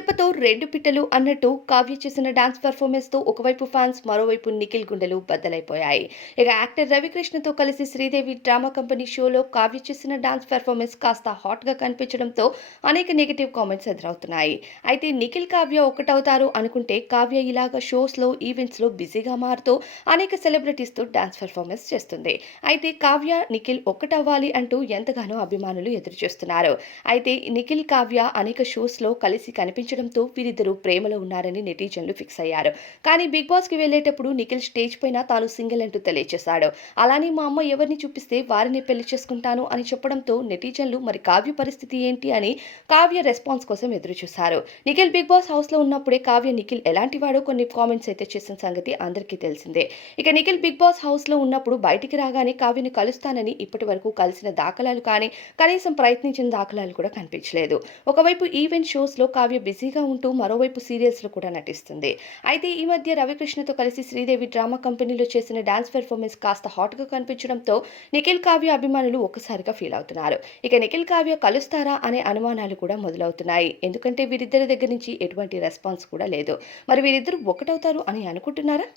దెబ్బతో రెండు పిట్టలు అన్నట్టు కావ్య చేసిన డాన్స్ పెర్ఫార్మెన్స్ తో ఒకవైపు ఫ్యాన్స్ మరోవైపు నిఖిల్ గుండెలు బద్దలైపోయాయి. ఇక యాక్టర్ రవికృష్ణతో కలిసి శ్రీదేవి డ్రామా కంపెనీ షోలో కావ్య చేసిన డాన్స్ పెర్ఫార్మెన్స్ కాస్త హాట్ గా కనిపించడంతో అనేక నెగిటివ్ కామెంట్స్ ఎదురవుతున్నాయి. అయితే నిఖిల్ కావ్య ఒకటవుతారు అనుకుంటే కావ్య ఇలాగ షోస్ లో ఈవెంట్స్ లో బిజీగా మారుతూ అనేక సెలబ్రిటీస్ తో డాన్స్ పెర్ఫార్మెన్స్ చేస్తుంది. అయితే కావ్య నిఖిల్ ఒక్కటవ్వాలి అంటూ ఎంతగానో అభిమానులు ఎదురు చూస్తున్నారు. అయితే నిఖిల్ కావ్య అనేక షోస్ లో కలిసి కనిపించడంతో వీరిద్దరూ ప్రేమలో ఉన్నారని నెటిజన్లు ఫిక్స్ అయ్యారు. కానీ బిగ్ బాస్ కి వెళ్లేటప్పుడు నిఖిల్ స్టేజ్ పైన తాను సింగిల్ అంటూ తెలియజేశాడు. అలానే మా అమ్మ ఎవరిని చూపిస్తే వారిని పెళ్లి చేసుకుంటాను అని చెప్పడంతో నెటిజన్లు మరి కావ్య పరిస్థితి ఏంటి అని కావ్య రెస్పాన్స్ కోసం ఎదురు చూశారు. నిఖిల్ బిగ్ బాస్ హౌస్ లో ఉన్నప్పుడే కావ్య నిఖిల్ ఎలాంటి వాడో కొన్ని కామెంట్స్ అయితే చేసిన సంగతి అందరికీ తెలిసిందే. ఇక నిఖిల్ బిగ్ బాస్ హౌస్ లో ఉన్నప్పుడు బయటికి రాగానే కావ్యను కలుస్తానని ఇప్పటి వరకు కలిసిన దాఖలాలు కానీ కనీసం ప్రయత్నించిన దాఖలాలు కూడా కనిపించలేదు. ఒకవైపు ఈవెంట్ షోస్ లో కావ్య బిజీగా ఉంటూ మరోవైపు సీరియల్స్ లో కూడా నటిస్తుంది. అయితే ఈ మధ్య రవికృష్ణతో కలిసి శ్రీదేవి డ్రామా కంపెనీలో చేసిన డాన్స్ పెర్ఫార్మెన్స్ కాస్త హాట్ గా కనిపించడంతో నిఖిల్ కావ్య అభిమానులు ఒక్కసారిగా ఫీల్ అవుతున్నారు. ఇక నిఖిల్ కావ్య కలుస్తారా అనే అనుమానాలు కూడా మొదలవుతున్నాయి. ఎందుకంటే వీరిద్దరి దగ్గర నుంచి ఎటువంటి రెస్పాన్స్ కూడా లేదు. మరి వీరిద్దరు ఒకటవుతారు అని అనుకుంటున్నారా?